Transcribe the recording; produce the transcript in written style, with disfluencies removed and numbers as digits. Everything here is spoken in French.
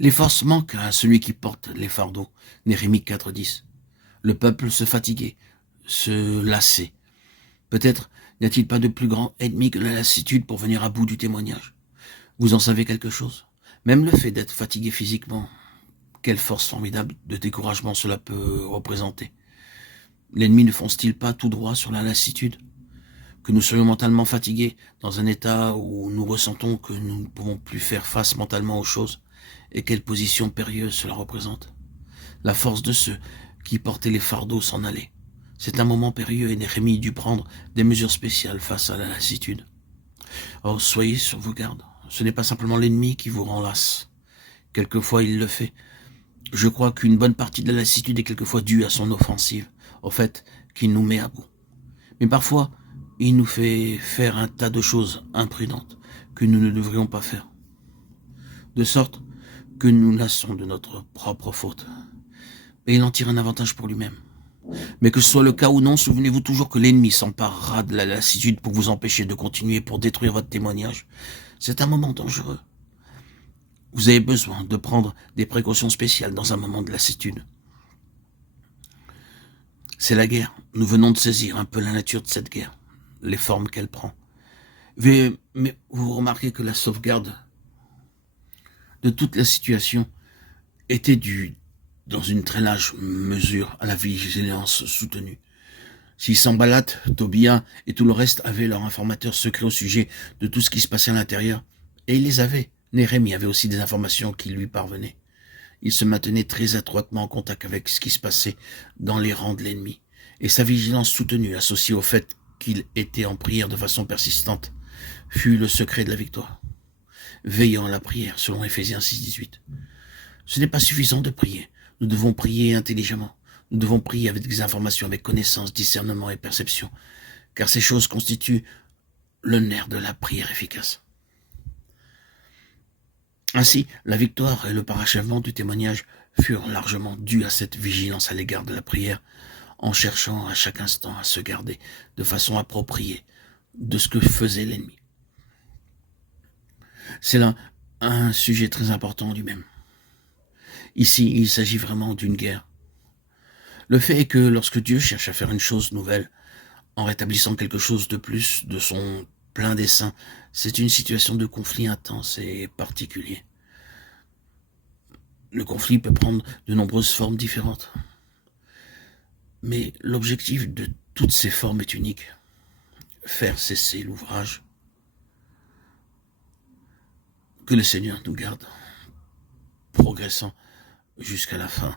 Les forces manquent à celui qui porte les fardeaux. Néhémie 4,10. Le peuple se fatiguait, se lassait. Peut-être n'y a-t-il pas de plus grand ennemi que la lassitude pour venir à bout du témoignage. Vous en savez quelque chose? Même le fait d'être fatigué physiquement, quelle force formidable de découragement cela peut représenter. L'ennemi ne fonce-t-il pas tout droit sur la lassitude? Que nous soyons mentalement fatigués, dans un état où nous ressentons que nous ne pouvons plus faire face mentalement aux choses, et quelle position périlleuse cela représente. La force de ceux qui portaient les fardeaux s'en allait. C'est un moment périlleux et Néhémie dut prendre des mesures spéciales face à la lassitude. Or, soyez sur vos gardes. Ce n'est pas simplement l'ennemi qui vous rend lasse. Quelquefois, il le fait. Je crois qu'une bonne partie de la lassitude est quelquefois due à son offensive, au fait qu'il nous met à bout. Mais parfois, il nous fait faire un tas de choses imprudentes que nous ne devrions pas faire. De sorte que nous lassons de notre propre faute. Et il en tire un avantage pour lui-même. Mais que ce soit le cas ou non, souvenez-vous toujours que l'ennemi s'emparera de la lassitude pour vous empêcher de continuer, pour détruire votre témoignage. C'est un moment dangereux. Vous avez besoin de prendre des précautions spéciales dans un moment de lassitude. C'est la guerre. Nous venons de saisir un peu la nature de cette guerre, les formes qu'elle prend. Mais vous remarquez que la sauvegarde de toute la situation était due, dans une très large mesure, à la vigilance soutenue. Si Sambalat, Tobia et tout le reste avaient leurs informateurs secrets au sujet de tout ce qui se passait à l'intérieur, et ils les avaient, Néhémie avait aussi des informations qui lui parvenaient. Il se maintenait très étroitement en contact avec ce qui se passait dans les rangs de l'ennemi, et sa vigilance soutenue, associée au fait qu'il était en prière de façon persistante, fut le secret de la victoire. Veillant à la prière, selon Éphésiens 6,18. Ce n'est pas suffisant de prier. Nous devons prier intelligemment. Nous devons prier avec des informations, avec connaissance, discernement et perception, car ces choses constituent le nerf de la prière efficace. Ainsi, la victoire et le parachèvement du témoignage furent largement dus à cette vigilance à l'égard de la prière, en cherchant à chaque instant à se garder de façon appropriée de ce que faisait l'ennemi. C'est là un sujet très important en lui-même. Ici, il s'agit vraiment d'une guerre. Le fait est que lorsque Dieu cherche à faire une chose nouvelle, en rétablissant quelque chose de plus de son plein dessein, c'est une situation de conflit intense et particulier. Le conflit peut prendre de nombreuses formes différentes. Mais l'objectif de toutes ces formes est unique. Faire cesser l'ouvrage. Que le Seigneur nous garde, progressant jusqu'à la fin